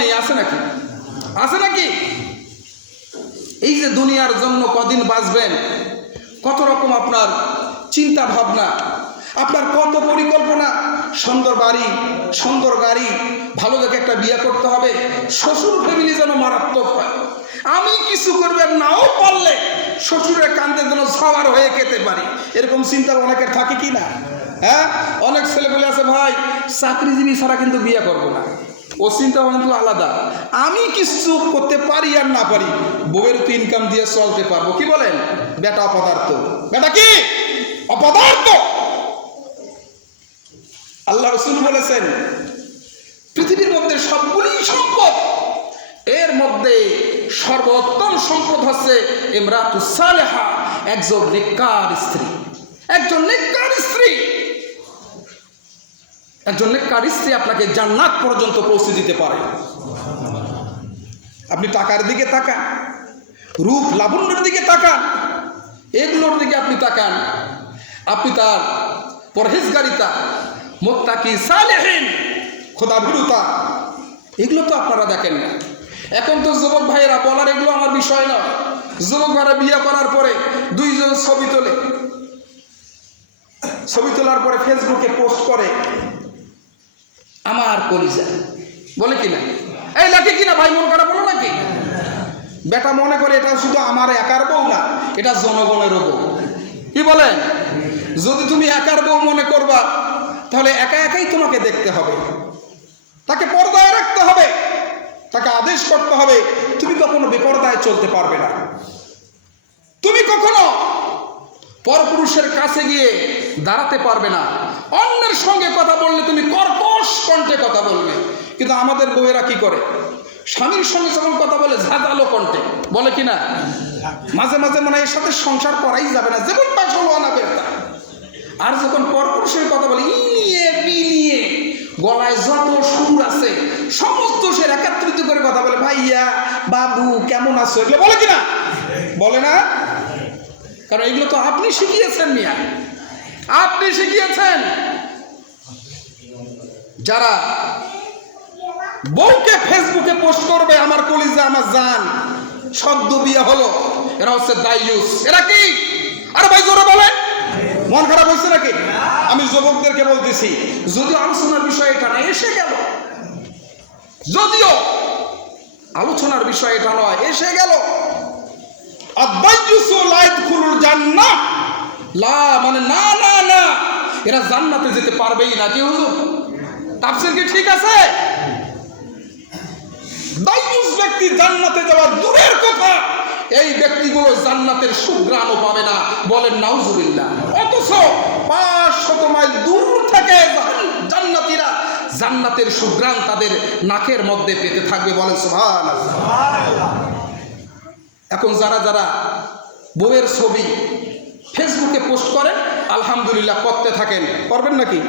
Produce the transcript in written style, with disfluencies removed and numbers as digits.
নেই, আছে নাকি? আছে নাকি? এই যে দুনিয়ার জন্য কদিন বাঁচবেন, কত রকম আপনার চিন্তা ভাবনা, আপনার কত পরিকল্পনা। সুন্দর বাড়ি, সুন্দর গাড়ি, ভালো দেখে একটা বিয়ে করতে হবে, শ্বশুর ফ্যামিলি যেন মারাত্মক হয়, আমি কিছু করবেন নাও পারলে শ্বশুরের কান্দে যেন সবার হয়ে খেতে পারি, এরকম চিন্তা অনেকের থাকে কি না? হ্যাঁ, অনেক ছেলে বলে আছে ভাই চাকরিজীবী ছাড়া কিন্তু বিয়ে করবো না। ও চিন্তা কিন্তু আলাদা, আমি কিছু করতে পারি আর না পারি, বউয়ের তো ইনকাম দিয়ে চলতে পারবো। কি বলেন? বেটা অপদার্থ, বেটা কি অপদার্থ। আল্লাহ রাসূল বলেছেন পৃথিবীর মধ্যে সবগুলি সম্পদ, এর মধ্যে সর্বোত্তম সম্পদ হচ্ছে ইমরাতুস সালেহা, একজন নেককার স্ত্রী। একজন নেককার স্ত্রী, একজন নেককার স্ত্রী আপনাকে জান্নাত পর্যন্ত পৌঁছে দিতে পারে। আপনি টাকার দিকে তাকান, রূপ লাবণ্যের দিকে তাকান, এগুলোর দিকে আপনি তাকান, আপনি তার পরহেজগারিতা, মুত্তাকি, সালেহিন, খোদাভীরুতা, এগুলো তো আপনারা দেখেন না। এখন তো যুবক ভাইয়েরা বলার এগুলো আমার বিষয় নয়, যুবক ভাইরা বিয়ে করার পরে দুইজন ছবি তোলে, ছবি তোলার পরে ফেসবুকে পোস্ট করে আমার কলিজা, বলে কিনা? এই লাগে কিনা ভাই, মন খারাপ বলো নাকি? বেটা মনে করে এটা শুধু আমার একার বউ না, এটা জনগণেরও বউ। কি বলেন? যদি তুমি একার বউ মনে করবা তাহলে একা একাই তোমাকে দেখতে হবে, তাকে পর্দায় রাখতে হবে, তাকে আদেশ করতে হবে। তুমি কখনো বেপরদায় চলতে পারবে না, তুমি কখনো পরপুরুষের কাছে গিয়ে দাঁড়াতে পারবে না, অন্যের সঙ্গে কথা বললে তুমি কর্কশ কণ্ঠে কথা বলবে। কিন্তু আমাদের বউয়েরা কি করে? স্বামীর সঙ্গে যখন কথা বলে ঝাঁঝালো কণ্ঠে, বলে কিনা? মাঝে মাঝে মনে হয় এর সাথে সংসার করাই যাবে না, যেমন পাশলো আনাবে তা। আর যখন পরপুরুষের কথা বলে ই নিয়ে বি নিয়ে, গলায় যত সুর আছে সমস্ত সে একত্রিত করে কথা বলে, ভাইয়া বাবু কেমন আছো, এগুলো বলে কিনা? বলে না? কারণ এগুলো তো আপনি শিখিয়েছেন মিয়া, আপনি শিখিয়েছেন। যারা বউকে ফেসবুকে পোস্ট করবে আমার কলিজা আমার জান, সদ্য বিয়ে হলো, এরা হচ্ছে দাইয়ুস। এরা কি? আরে ভাই জোরে বলেন, মন খারাপ হয়েছে নাকি? আমি যুবকদেরকে বলতেছি, যদিও আলোচনার বিষয় এটা না, এসে গেল, যদিও আলোচনার বিষয় এটা নয়, এসে গেল। মানে না না না, এরা জান্নাতে যেতে পারবেই না। কি হুজুর, তাফসীর কি ঠিক আছে? দাইয়ুস ব্যক্তি জান্নাতে যাওয়া দূরের কথা, এই ব্যক্তিগুলো জান্নাতের সুঘ্রাণও পাবে না, বলেন নাউজুবিল্লাহ। অথচ 500 মাইল দূর থেকে জান্নাতীরা জান্নাতের সুঘ্রাণ তাদের নাকের মধ্যে পেতে থাকবে, বলেন সুবহানাল্লাহ। এখন যারা যারা বউয়ের ছবি ফেসবুকে পোস্ট করেন, আলহামদুলিল্লাহ করতে থাকেন, করবেন নাকি?